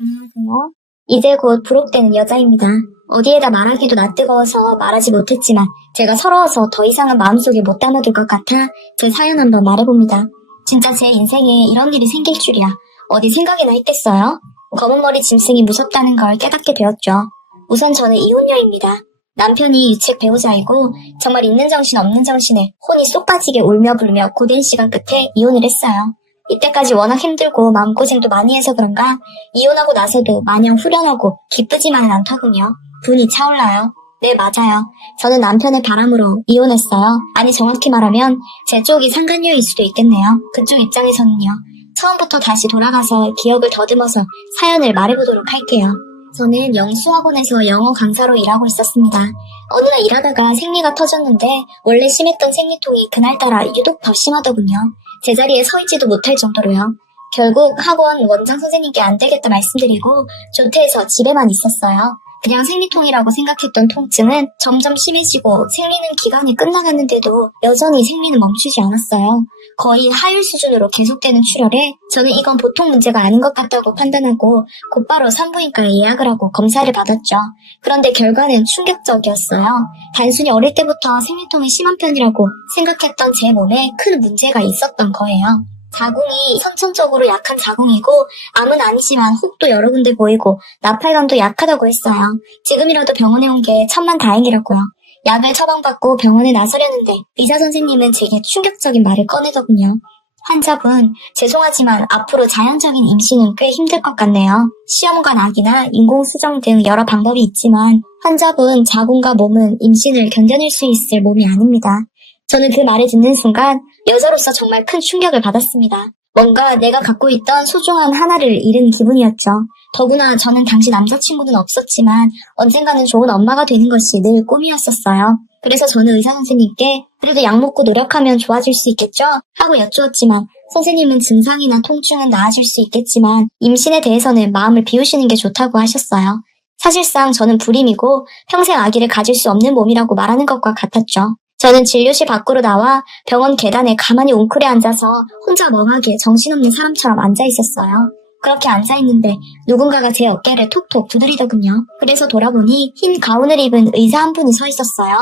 안녕하세요. 이제 곧 부록되는 여자입니다. 어디에다 말하기도 낯뜨거워서 말하지 못했지만 제가 서러워서 더 이상은 마음속에 못 담아둘 것 같아 제 사연 한번 말해봅니다. 진짜 제 인생에 이런 일이 생길 줄이야. 어디 생각이나 했겠어요? 검은 머리 짐승이 무섭다는 걸 깨닫게 되었죠. 우선 저는 이혼녀입니다. 남편이 유책 배우자이고 정말 있는 정신 없는 정신에 혼이 쏙 빠지게 울며 불며 고된 시간 끝에 이혼을 했어요. 이때까지 워낙 힘들고 마음고생도 많이 해서 그런가 이혼하고 나서도 마냥 후련하고 기쁘지만은 않더군요. 분이 차올라요. 네, 맞아요. 저는 남편의 바람으로 이혼했어요. 아니, 정확히 말하면 제 쪽이 상간녀일 수도 있겠네요. 그쪽 입장에서는요. 처음부터 다시 돌아가서 기억을 더듬어서 사연을 말해보도록 할게요. 저는 영수학원에서 영어 강사로 일하고 있었습니다. 어느 날 일하다가 생리가 터졌는데 원래 심했던 생리통이 그날따라 유독 더 심하더군요. 제자리에 서 있지도 못할 정도로요. 결국 학원 원장 선생님께 안 되겠다 말씀드리고 조퇴해서 집에만 있었어요. 그냥 생리통이라고 생각했던 통증은 점점 심해지고 생리는 기간이 끝나갔는데도 여전히 생리는 멈추지 않았어요. 거의 하율 수준으로 계속되는 출혈에 저는 이건 보통 문제가 아닌 것 같다고 판단하고 곧바로 산부인과에 예약을 하고 검사를 받았죠. 그런데 결과는 충격적이었어요. 단순히 어릴 때부터 생리통이 심한 편이라고 생각했던 제 몸에 큰 문제가 있었던 거예요. 자궁이 선천적으로 약한 자궁이고 암은 아니지만 혹도 여러 군데 보이고 나팔감도 약하다고 했어요. 지금이라도 병원에 온 게 천만다행이라고요. 약을 처방받고 병원에 나서려는데 의사 선생님은 제게 충격적인 말을 꺼내더군요. 환자분, 죄송하지만 앞으로 자연적인 임신은 꽤 힘들 것 같네요. 시험관 악이나 인공수정 등 여러 방법이 있지만 환자분 자궁과 몸은 임신을 견뎌낼 수 있을 몸이 아닙니다. 저는 그 말을 듣는 순간 여자로서 정말 큰 충격을 받았습니다. 뭔가 내가 갖고 있던 소중한 하나를 잃은 기분이었죠. 더구나 저는 당시 남자친구는 없었지만 언젠가는 좋은 엄마가 되는 것이 늘 꿈이었었어요. 그래서 저는 의사 선생님께 그래도 약 먹고 노력하면 좋아질 수 있겠죠? 하고 여쭈었지만 선생님은 증상이나 통증은 나아질 수 있겠지만 임신에 대해서는 마음을 비우시는 게 좋다고 하셨어요. 사실상 저는 불임이고 평생 아기를 가질 수 없는 몸이라고 말하는 것과 같았죠. 저는 진료실 밖으로 나와 병원 계단에 가만히 웅크려 앉아서 혼자 멍하게 정신없는 사람처럼 앉아있었어요. 그렇게 앉아있는데 누군가가 제 어깨를 톡톡 두드리더군요. 그래서 돌아보니 흰 가운을 입은 의사 한 분이 서 있었어요.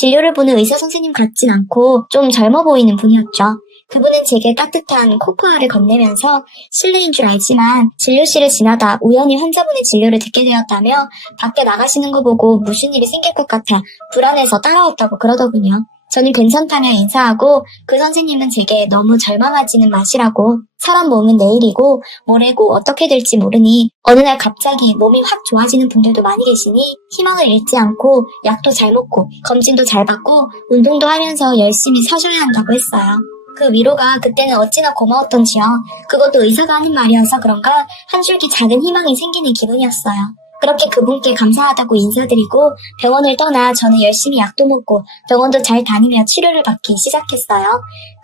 진료를 보는 의사 선생님 같진 않고 좀 젊어 보이는 분이었죠. 그분은 제게 따뜻한 코코아를 건네면서 실례인 줄 알지만 진료실을 지나다 우연히 환자분의 진료를 듣게 되었다며 밖에 나가시는 거 보고 무슨 일이 생길 것 같아 불안해서 따라왔다고 그러더군요. 저는 괜찮다며 인사하고 그 선생님은 제게 너무 절망하지는 마시라고 사람 몸은 내일이고 모레고 어떻게 될지 모르니 어느 날 갑자기 몸이 확 좋아지는 분들도 많이 계시니 희망을 잃지 않고 약도 잘 먹고 검진도 잘 받고 운동도 하면서 열심히 사셔야 한다고 했어요. 그 위로가 그때는 어찌나 고마웠던지요. 그것도 의사가 하는 말이어서 그런가 한 줄기 작은 희망이 생기는 기분이었어요. 그렇게 그분께 감사하다고 인사드리고 병원을 떠나 저는 열심히 약도 먹고 병원도 잘 다니며 치료를 받기 시작했어요.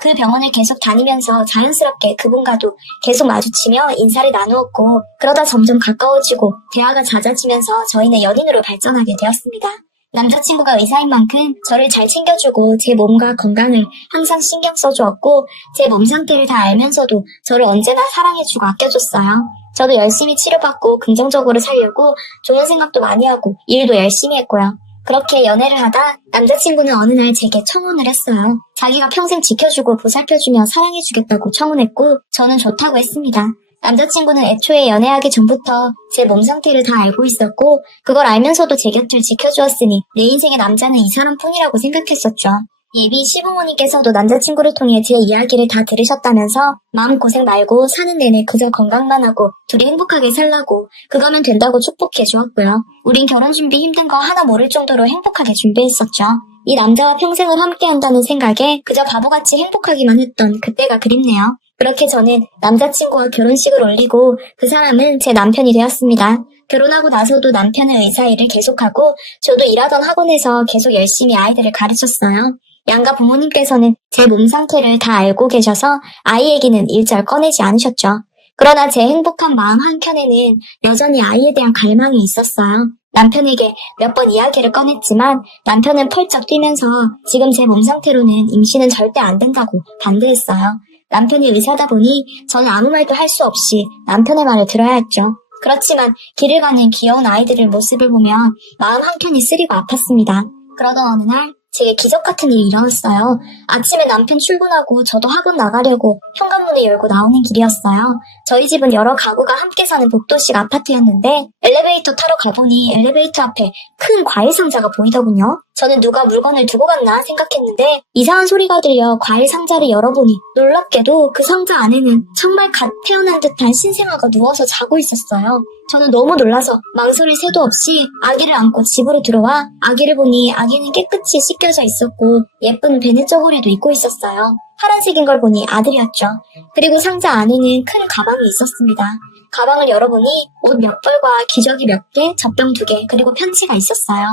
그 병원을 계속 다니면서 자연스럽게 그분과도 계속 마주치며 인사를 나누었고 그러다 점점 가까워지고 대화가 잦아지면서 저희는 연인으로 발전하게 되었습니다. 남자친구가 의사인 만큼 저를 잘 챙겨주고 제 몸과 건강을 항상 신경 써주었고 제 몸 상태를 다 알면서도 저를 언제나 사랑해주고 아껴줬어요. 저도 열심히 치료받고 긍정적으로 살려고 좋은 생각도 많이 하고 일도 열심히 했고요. 그렇게 연애를 하다 남자친구는 어느 날 제게 청혼을 했어요. 자기가 평생 지켜주고 보살펴주며 사랑해주겠다고 청혼했고 저는 좋다고 했습니다. 남자친구는 애초에 연애하기 전부터 제 몸 상태를 다 알고 있었고 그걸 알면서도 제 곁을 지켜주었으니 내 인생의 남자는 이 사람뿐이라고 생각했었죠. 예비 시부모님께서도 남자친구를 통해 제 이야기를 다 들으셨다면서 마음고생 말고 사는 내내 그저 건강만 하고 둘이 행복하게 살라고 그거면 된다고 축복해 주었고요. 우린 결혼 준비 힘든 거 하나 모를 정도로 행복하게 준비했었죠. 이 남자와 평생을 함께 한다는 생각에 그저 바보같이 행복하기만 했던 그때가 그립네요. 그렇게 저는 남자친구와 결혼식을 올리고 그 사람은 제 남편이 되었습니다. 결혼하고 나서도 남편은 의사 일을 계속하고 저도 일하던 학원에서 계속 열심히 아이들을 가르쳤어요. 양가 부모님께서는 제 몸 상태를 다 알고 계셔서 아이 얘기는 일절 꺼내지 않으셨죠. 그러나 제 행복한 마음 한켠에는 여전히 아이에 대한 갈망이 있었어요. 남편에게 몇 번 이야기를 꺼냈지만 남편은 펄쩍 뛰면서 지금 제 몸 상태로는 임신은 절대 안 된다고 반대했어요. 남편이 의사다 보니 저는 아무 말도 할 수 없이 남편의 말을 들어야 했죠. 그렇지만 길을 가는 귀여운 아이들의 모습을 보면 마음 한켠이 쓰리고 아팠습니다. 그러던 어느 날 제게 기적 같은 일이 일어났어요. 아침에 남편 출근하고 저도 학원 나가려고 현관문을 열고 나오는 길이었어요. 저희 집은 여러 가구가 함께 사는 복도식 아파트였는데 엘리베이터 타러 가보니 엘리베이터 앞에 큰 과일 상자가 보이더군요. 저는 누가 물건을 두고 갔나 생각했는데 이상한 소리가 들려 과일 상자를 열어보니 놀랍게도 그 상자 안에는 정말 갓 태어난 듯한 신생아가 누워서 자고 있었어요. 저는 너무 놀라서 망설일 새도 없이 아기를 안고 집으로 들어와 아기를 보니 아기는 깨끗이 씻겨져 있었고 예쁜 베네 저고리도 입고 있었어요. 파란색인 걸 보니 아들이었죠. 그리고 상자 안에는 큰 가방이 있었습니다. 가방을 열어보니 옷 몇 벌과 기저귀 몇 개, 젖병 2개, 그리고 편지가 있었어요.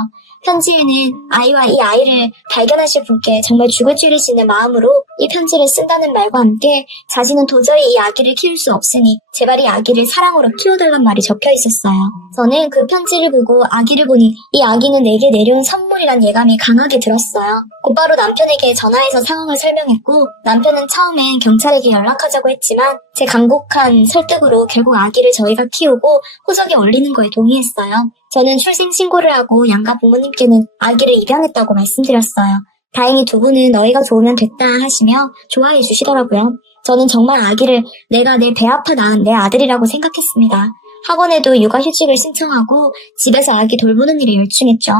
편지에는 아이와 이 아이를 발견하실 분께 정말 죽을 찌르시는 마음으로 이 편지를 쓴다는 말과 함께 자신은 도저히 이 아기를 키울 수 없으니 제발 이 아기를 사랑으로 키워달란 말이 적혀 있었어요. 저는 그 편지를 보고 아기를 보니 이 아기는 내게 내려온 선물이란 예감이 강하게 들었어요. 곧바로 남편에게 전화해서 상황을 설명했고 남편은 처음엔 경찰에게 연락하자고 했지만 제 간곡한 설득으로 결국 아기를 저희가 키우고 호적에 올리는 거에 동의했어요. 저는 출생신고를 하고 양가 부모님께는 아기를 입양했다고 말씀드렸어요. 다행히 두 분은 너희가 좋으면 됐다 하시며 좋아해 주시더라고요. 저는 정말 아기를 내가 내 배 아파 낳은 내 아들이라고 생각했습니다. 학원에도 육아휴직을 신청하고 집에서 아기 돌보는 일에 열중했죠.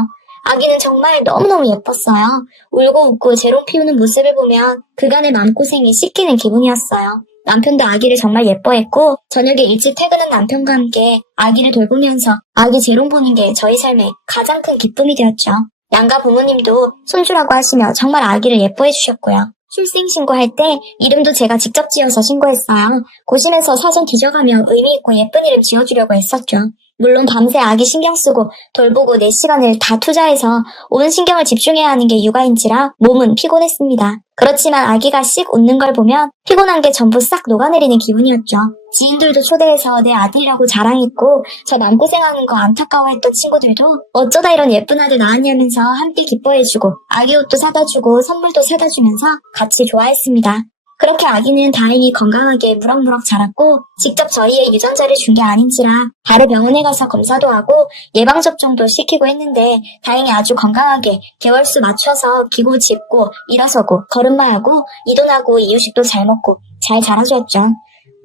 아기는 정말 너무너무 예뻤어요. 울고 웃고 재롱 피우는 모습을 보면 그간의 마음고생이 씻기는 기분이었어요. 남편도 아기를 정말 예뻐했고 저녁에 일찍 퇴근한 남편과 함께 아기를 돌보면서 아기 재롱 보는 게 저희 삶의 가장 큰 기쁨이 되었죠. 양가 부모님도 손주라고 하시며 정말 아기를 예뻐해 주셨고요. 출생신고할 때 이름도 제가 직접 지어서 신고했어요. 고심해서 사전 뒤져가며 의미있고 예쁜 이름 지어주려고 했었죠. 물론 밤새 아기 신경 쓰고 돌보고 내 시간을 다 투자해서 온 신경을 집중해야 하는 게 육아인지라 몸은 피곤했습니다. 그렇지만 아기가 씩 웃는 걸 보면 피곤한 게 전부 싹 녹아내리는 기분이었죠. 지인들도 초대해서 내 아들이라고 자랑했고 저 마음고생하는 거 안타까워했던 친구들도 어쩌다 이런 예쁜 아들 낳았냐면서 함께 기뻐해주고 아기 옷도 사다주고 선물도 사다주면서 같이 좋아했습니다. 그렇게 아기는 다행히 건강하게 무럭무럭 자랐고 직접 저희의 유전자를 준 게 아닌지라 바로 병원에 가서 검사도 하고 예방접종도 시키고 했는데 다행히 아주 건강하게 개월수 맞춰서 기고 짚고 일어서고 걸음마하고 이동하고 이유식도 잘 먹고 잘 자라주었죠.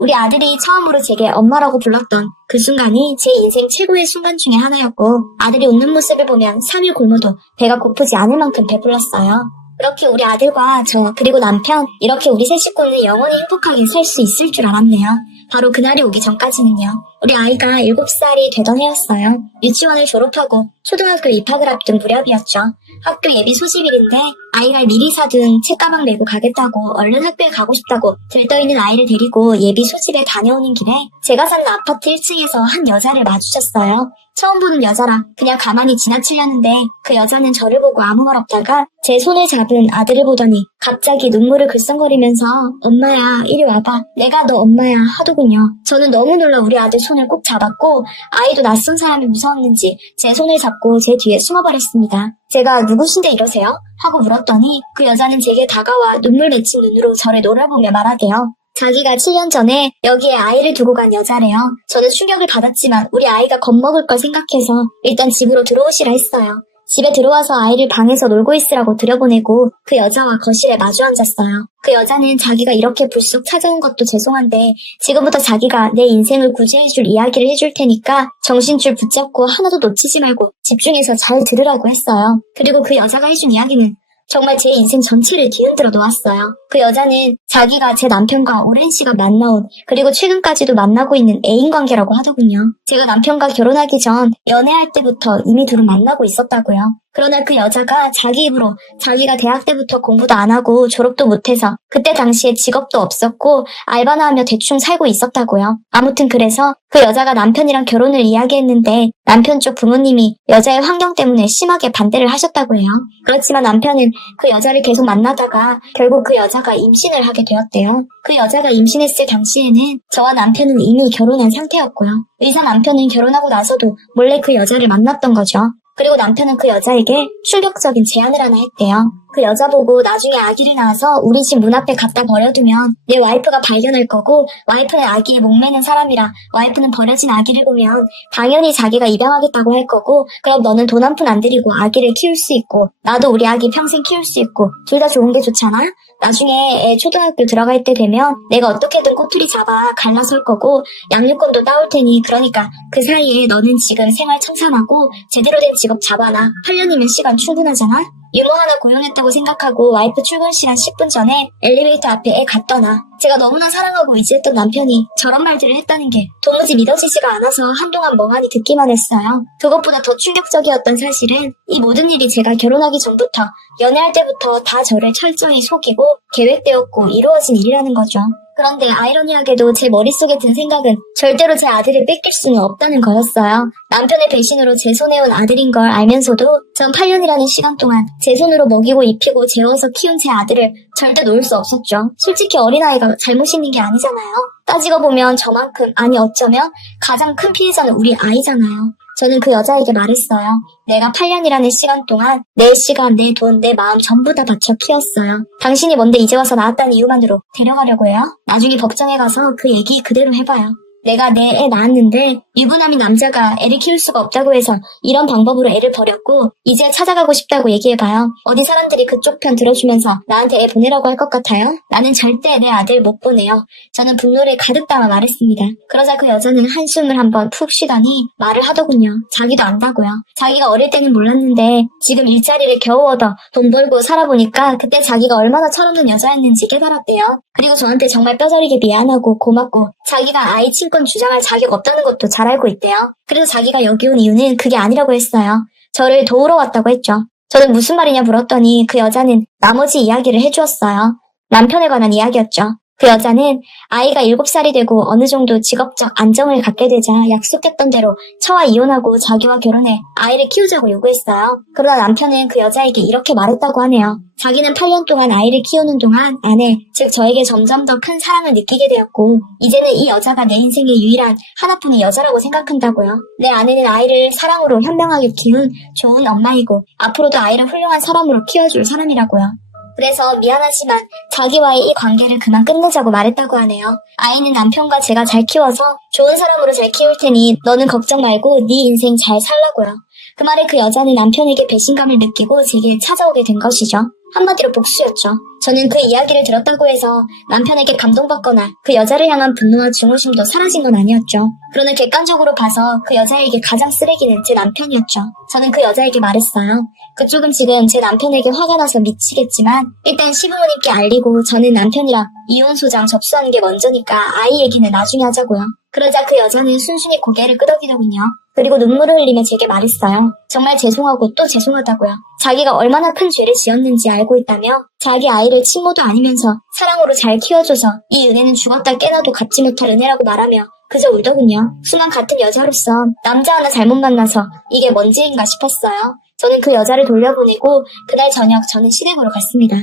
우리 아들이 처음으로 제게 엄마라고 불렀던 그 순간이 제 인생 최고의 순간 중에 하나였고 아들이 웃는 모습을 보면 3일 굶어도 배가 고프지 않을 만큼 배불렀어요. 그렇게 우리 아들과 저 그리고 남편 이렇게 우리 세 식구는 영원히 행복하게 살 수 있을 줄 알았네요. 바로 그날이 오기 전까지는요. 우리 아이가 7살이 되던 해였어요. 유치원을 졸업하고 초등학교 입학을 앞둔 무렵이었죠. 학교 예비 소집일인데 아이가 미리 사둔 책가방 메고 가겠다고 얼른 학교에 가고 싶다고 들떠있는 아이를 데리고 예비 소집에 다녀오는 길에 제가 사는 아파트 1층에서 한 여자를 마주쳤어요. 처음 보는 여자라 그냥 가만히 지나치려는데 그 여자는 저를 보고 아무 말 없다가 제 손을 잡은 아들을 보더니 갑자기 눈물을 글썽거리면서 엄마야 이리 와봐 내가 너 엄마야 하더군요. 저는 너무 놀라 우리 아들 손을 꼭 잡았고 아이도 낯선 사람이 무서웠는지 제 손을 잡고 제 뒤에 숨어버렸습니다. 제가 누구신데 이러세요? 하고 물었더니 그 여자는 제게 다가와 눈물 맺힌 눈으로 저를 노려보며 말하대요. 자기가 7년 전에 여기에 아이를 두고 간 여자래요. 저는 충격을 받았지만 우리 아이가 겁먹을 걸 생각해서 일단 집으로 들어오시라 했어요. 집에 들어와서 아이를 방에서 놀고 있으라고 들여보내고 그 여자와 거실에 마주 앉았어요. 그 여자는 자기가 이렇게 불쑥 찾아온 것도 죄송한데 지금부터 자기가 내 인생을 구제해줄 이야기를 해줄 테니까 정신줄 붙잡고 하나도 놓치지 말고 집중해서 잘 들으라고 했어요. 그리고 그 여자가 해준 이야기는 정말 제 인생 전체를 뒤흔들어 놓았어요. 그 여자는 자기가 제 남편과 오랜 시간 만나온 그리고 최근까지도 만나고 있는 애인 관계라고 하더군요. 제가 남편과 결혼하기 전 연애할 때부터 이미 둘은 만나고 있었다고요. 그러나 그 여자가 자기 입으로 자기가 대학 때부터 공부도 안 하고 졸업도 못해서 그때 당시에 직업도 없었고 알바나 하며 대충 살고 있었다고요. 아무튼 그래서 그 여자가 남편이랑 결혼을 이야기했는데 남편 쪽 부모님이 여자의 환경 때문에 심하게 반대를 하셨다고 해요. 그렇지만 남편은 그 여자를 계속 만나다가 결국 그 여자가 임신을 하게 되었대요. 그 여자가 임신했을 당시에는 저와 남편은 이미 결혼한 상태였고요. 의사 남편은 결혼하고 나서도 몰래 그 여자를 만났던 거죠. 그리고 남편은 그 여자에게 충격적인 제안을 하나 했대요. 그 여자 보고 나중에 아기를 낳아서 우리 집 문 앞에 갖다 버려두면 내 와이프가 발견할 거고 와이프는 아기에 목매는 사람이라 와이프는 버려진 아기를 보면 당연히 자기가 입양하겠다고 할 거고 그럼 너는 돈 한 푼 안 들이고 아기를 키울 수 있고 나도 우리 아기 평생 키울 수 있고 둘 다 좋은 게 좋잖아? 나중에 애 초등학교 들어갈 때 되면 내가 어떻게든 꼬투리 잡아 갈라설 거고 양육권도 따올 테니 그러니까 그 사이에 너는 지금 생활 청산하고 제대로 된 직업 잡아놔. 8년이면 시간 충분하잖아? 유머 하나 고용했다고 생각하고 와이프 출근 시간 10분 전에 엘리베이터 앞에 애 갖다 놔. 제가 너무나 사랑하고 의지했던 남편이 저런 말들을 했다는 게 도무지 믿어지지가 않아서 한동안 멍하니 듣기만 했어요. 그것보다 더 충격적이었던 사실은 이 모든 일이 제가 결혼하기 전부터 연애할 때부터 다 저를 철저히 속이고 계획되었고 이루어진 일이라는 거죠. 그런데 아이러니하게도 제 머릿속에 든 생각은 절대로 제 아들을 뺏길 수는 없다는 거였어요. 남편의 배신으로 제 손에 온 아들인 걸 알면서도 전 8년이라는 시간 동안 제 손으로 먹이고 입히고 재워서 키운 제 아들을 절대 놓을 수 없었죠. 솔직히 어린아이가 잘못 있는 게 아니잖아요. 따지고 보면 저만큼 아니 어쩌면 가장 큰 피해자는 우리 아이잖아요. 저는 그 여자에게 말했어요. 내가 8년이라는 시간 동안 내 시간, 내 돈, 내 마음 전부 다 바쳐 키웠어요. 당신이 뭔데 이제 와서 낳았다는 이유만으로 데려가려고 해요? 나중에 법정에 가서 그 얘기 그대로 해봐요. 내가 내 애 낳았는데 유부남인 남자가 애를 키울 수가 없다고 해서 이런 방법으로 애를 버렸고 이제 찾아가고 싶다고 얘기해봐요. 어디 사람들이 그쪽 편 들어주면서 나한테 애 보내라고 할 것 같아요? 나는 절대 내 아들 못 보내요. 저는 분노를 가득 담아 말했습니다. 그러자 그 여자는 한숨을 한번 푹 쉬더니 말을 하더군요. 자기도 안다고요. 자기가 어릴 때는 몰랐는데 지금 일자리를 겨우 얻어 돈 벌고 살아보니까 그때 자기가 얼마나 철없는 여자였는지 깨달았대요. 그리고 저한테 정말 뼈저리게 미안하고 고맙고 자기가 아이 친권 주장할 자격 없다는 것도 잘 알고 있대요. 그래서 자기가 여기 온 이유는 그게 아니라고 했어요. 저를 도우러 왔다고 했죠. 저는 무슨 말이냐 물었더니 그 여자는 나머지 이야기를 해주었어요. 남편에 관한 이야기였죠. 그 여자는 아이가 7살이 되고 어느 정도 직업적 안정을 갖게 되자 약속했던 대로 처와 이혼하고 자기와 결혼해 아이를 키우자고 요구했어요. 그러나 남편은 그 여자에게 이렇게 말했다고 하네요. 자기는 8년 동안 아이를 키우는 동안 아내, 즉 저에게 점점 더 큰 사랑을 느끼게 되었고 이제는 이 여자가 내 인생의 유일한 하나뿐인 여자라고 생각한다고요. 내 아내는 아이를 사랑으로 현명하게 키운 좋은 엄마이고 앞으로도 아이를 훌륭한 사람으로 키워줄 사람이라고요. 그래서 미안하지만 자기와의 이 관계를 그만 끝내자고 말했다고 하네요. 아이는 남편과 제가 잘 키워서 좋은 사람으로 잘 키울 테니 너는 걱정 말고 네 인생 잘 살라고요. 그 말에 그 여자는 남편에게 배신감을 느끼고 제게 찾아오게 된 것이죠. 한마디로 복수였죠. 저는 그 이야기를 들었다고 해서 남편에게 감동받거나 그 여자를 향한 분노와 증오심도 사라진 건 아니었죠. 그러나 객관적으로 봐서 그 여자에게 가장 쓰레기는 제 남편이었죠. 저는 그 여자에게 말했어요. 그쪽은 지금 제 남편에게 화가 나서 미치겠지만 일단 시부모님께 알리고 저는 남편이랑 이혼 소장 접수하는 게 먼저니까 아이 얘기는 나중에 하자고요. 그러자 그 여자는 순순히 고개를 끄덕이더군요. 그리고 눈물을 흘리며 제게 말했어요. 정말 죄송하고 또 죄송하다고요. 자기가 얼마나 큰 죄를 지었는지 알고 있다며 자기 아이를 친모도 아니면서 사랑으로 잘 키워줘서 이 은혜는 죽었다 깨나도 갚지 못할 은혜라고 말하며 그저 울더군요. 순간 같은 여자로서 남자 하나 잘못 만나서 이게 뭔 죄인가 싶었어요. 저는 그 여자를 돌려보내고 그날 저녁 저는 시댁으로 갔습니다.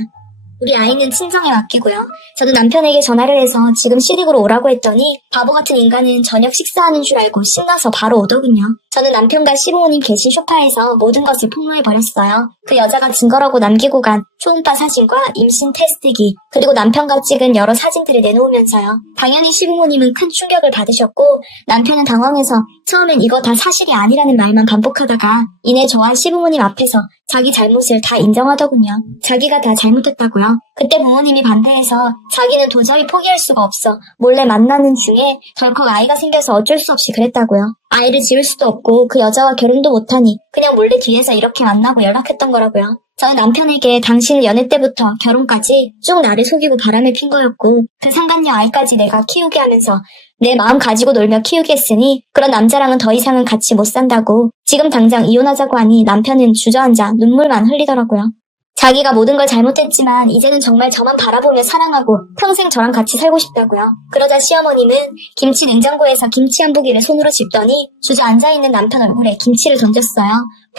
우리 아이는 친정에 맡기고요. 저는 남편에게 전화를 해서 지금 시댁으로 오라고 했더니 바보 같은 인간은 저녁 식사하는 줄 알고 신나서 바로 오더군요. 저는 남편과 시부모님 계신 소파에서 모든 것을 폭로해버렸어요. 그 여자가 증거라고 남기고 간 초음파 사진과 임신 테스트기 그리고 남편과 찍은 여러 사진들을 내놓으면서요. 당연히 시부모님은 큰 충격을 받으셨고 남편은 당황해서 처음엔 이거 다 사실이 아니라는 말만 반복하다가 이내 저와 시부모님 앞에서 자기 잘못을 다 인정하더군요. 자기가 다 잘못했다고요. 그때 부모님이 반대해서 자기는 도저히 포기할 수가 없어 몰래 만나는 중에 덜컥 아이가 생겨서 어쩔 수 없이 그랬다고요. 아이를 지울 수도 없고 그 여자와 결혼도 못하니 그냥 몰래 뒤에서 이렇게 만나고 연락했던 거라고요. 저는 남편에게 당신을 연애 때부터 결혼까지 쭉 나를 속이고 바람을 핀 거였고 그 상간녀 아이까지 내가 키우게 하면서 내 마음 가지고 놀며 키우게 했으니 그런 남자랑은 더 이상은 같이 못 산다고 지금 당장 이혼하자고 하니 남편은 주저앉아 눈물만 흘리더라고요. 자기가 모든 걸 잘못했지만 이제는 정말 저만 바라보며 사랑하고 평생 저랑 같이 살고 싶다고요. 그러자 시어머님은 김치 냉장고에서 김치 한 부기를 손으로 짚더니 주저앉아 있는 남편 얼굴에 김치를 던졌어요.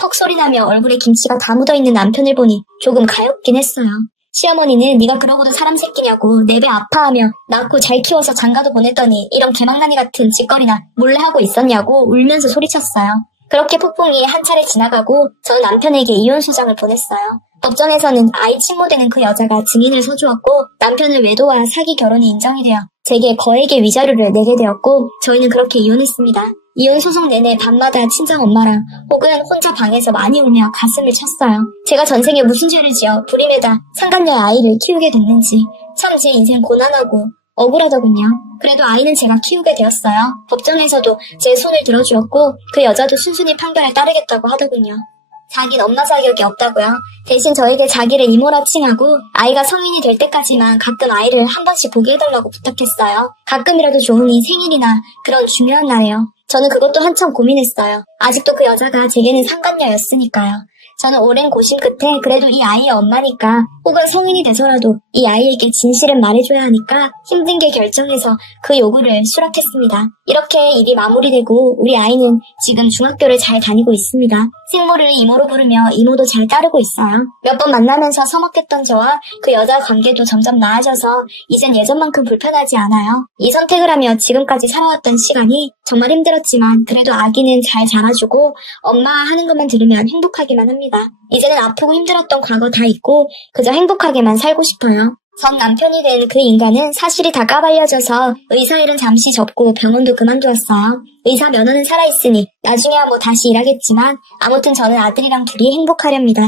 퍽 소리 나며 얼굴에 김치가 다 묻어있는 남편을 보니 조금 가엾긴 했어요. 시어머니는 네가 그러고도 사람 새끼냐고 내 배 아파하며 낳고 잘 키워서 장가도 보냈더니 이런 개망나니 같은 짓거리나 몰래 하고 있었냐고 울면서 소리쳤어요. 그렇게 폭풍이 한 차례 지나가고 저는 남편에게 이혼 소장을 보냈어요. 법정에서는 아이 친모되는 그 여자가 증인을 서주었고 남편을 외도와 사기 결혼이 인정이 되어 제게 거액의 위자료를 내게 되었고 저희는 그렇게 이혼했습니다. 이혼 소송 내내 밤마다 친정엄마랑 혹은 혼자 방에서 많이 울며 가슴을 쳤어요. 제가 전생에 무슨 죄를 지어 불임에다 상간녀의 아이를 키우게 됐는지 참 제 인생 고난하고 억울하더군요. 그래도 아이는 제가 키우게 되었어요. 법정에서도 제 손을 들어주었고 그 여자도 순순히 판결을 따르겠다고 하더군요. 자긴 엄마 자격이 없다고요. 대신 저에게 자기를 이모라 칭하고 아이가 성인이 될 때까지만 가끔 아이를 한 번씩 보게 해달라고 부탁했어요. 가끔이라도 좋으니 생일이나 그런 중요한 날에요. 저는 그것도 한참 고민했어요. 아직도 그 여자가 제게는 상간녀였으니까요. 저는 오랜 고심 끝에 그래도 이 아이의 엄마니까 혹은 성인이 돼서라도 이 아이에게 진실은 말해줘야 하니까 힘든 게 결정해서 그 요구를 수락했습니다. 이렇게 일이 마무리되고 우리 아이는 지금 중학교를 잘 다니고 있습니다. 생모를 이모로 부르며 이모도 잘 따르고 있어요. 몇 번 만나면서 서먹했던 저와 그 여자 관계도 점점 나아져서 이젠 예전만큼 불편하지 않아요. 이 선택을 하며 지금까지 살아왔던 시간이 정말 힘들었지만 그래도 아기는 잘 자라주고 엄마 하는 것만 들으면 행복하기만 합니다. 이제는 아프고 힘들었던 과거 다 잊고 그저 행복하게만 살고 싶어요. 전 남편이 된 그 인간은 사실이 다 까발려져서 의사 일은 잠시 접고 병원도 그만두었어요. 의사 면허는 살아있으니 나중에야 뭐 다시 일하겠지만 아무튼 저는 아들이랑 둘이 행복하렵니다.